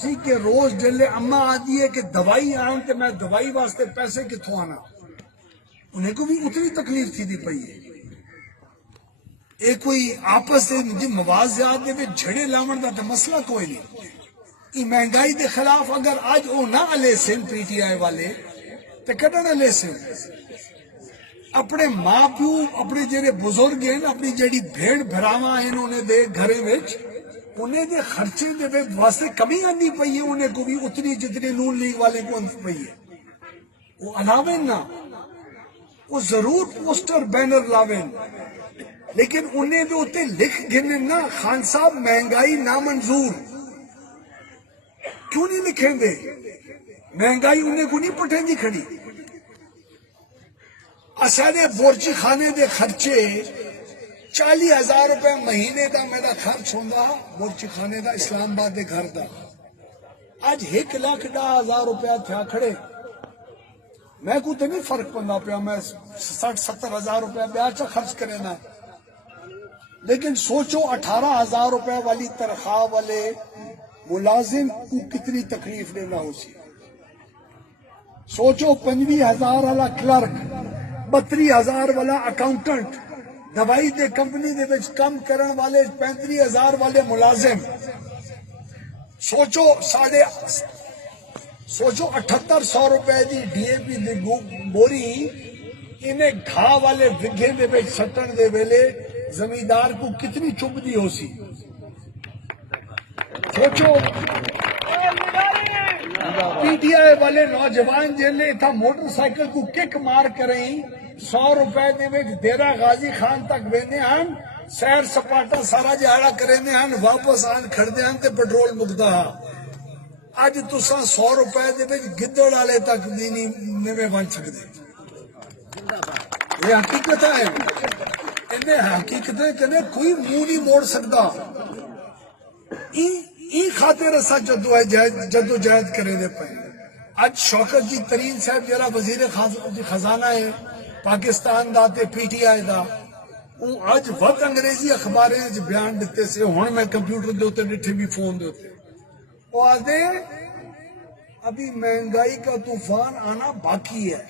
سی کہ روز جلے اما آدھی ہے کہ دوائی آن تے میں دوائی واسطے پیسے کتوں آنا، انہیں کو بھی اتنی تکلیف تھی دی پئی ہے۔ اے کوئی آپس سے موازیات دے جھڑے لاون دا تے مسئلہ کوئی نہیں۔ یہ مہنگائی دے خلاف اگر آج او نہ علیہ سن پی ٹی آئی والے تے کڈن علیہ سن، اپنے ماں پیو اپنے جڑے بزرگ ہیں اپنی جڑی بھیڑ بھراواں ہیں انہوں دے گھرے وچ انہیں دے خرچے دے واسطے کمی آنی پئی ہے، انہیں کو بھی اتنی جتنی نون لیگ والے کو آنی پئی ہے۔ وہ الاوین نہ، وہ ضرور پوسٹر بینر لاوین، لیکن انہیں دے ہوتے لکھ گھنے نا خان صاحب مہنگائی نامنظور، کیوں نہیں لکھیں دے؟ مہنگائی انہیں کو نہیں پٹھیں دی کھڑی۔ اسارے بورچی خانے دے خرچے 40,000 روپے مہینے دا میرا خرچ ہوندہ بورچی خانے دا اسلام آباد دے گھر دا، آج 1,10,000 روپے تھیا کھڑے۔ میں کو تو نہیں فرق پڑنا پیا، میں 60-70,000 روپے بیاچا خرچ کرے نا، لیکن سوچو 18,000 روپے والی تنخواہ والے ملازم کو کتنی تکلیف لینا ہو سی۔ سوچو 25,000 والا کلرک، 32,000 والا اکاؤنٹنٹ، دوائی دے کمپنی دے وچ کم کرن والے 35,000 والے ملازم، سوچو 7800 روپے دی ڈی اے پی دی بوری انہیں گھا والے وگھے دے وچ سٹن دے ویلے زمیندار کو کتنی چب دی ہو سی۔ سوچو پی ٹی آئی والے نوجوان جنہیں تھا موٹر سائیکل کو کک مار کریں 100 روپے دے وچ دیرہ غازی خان تک ویندے ہن، سیر سپاٹا سارا جہاڑا کریندے ہن، واپس آن کھڑدے ہن تے پٹرول مکدا ہا۔ اج تساں 100 روپے دے وچ گدڑ والے تک نہیں بن سکدے۔ یہ حقیقت ہے، انہیں حقیقتیں کہنے کوئی منہ نہیں موڑ سکتا۔ ای خاطر اسا جدو جہد کرے دے پائے۔ اج شوکت جی ترین صاحب جرا وزیر خزانہ ہے پاکستان دا تے پی ٹی آئی دا، وہ اج وقت انگریزی اخباریں بیان دیتے سے، ہون میں کمپیوٹر دے ہوتے ڈٹھے بھی فون دے ہوتے، وہ آدھے ابھی مہنگائی کا طوفان آنا باقی ہے۔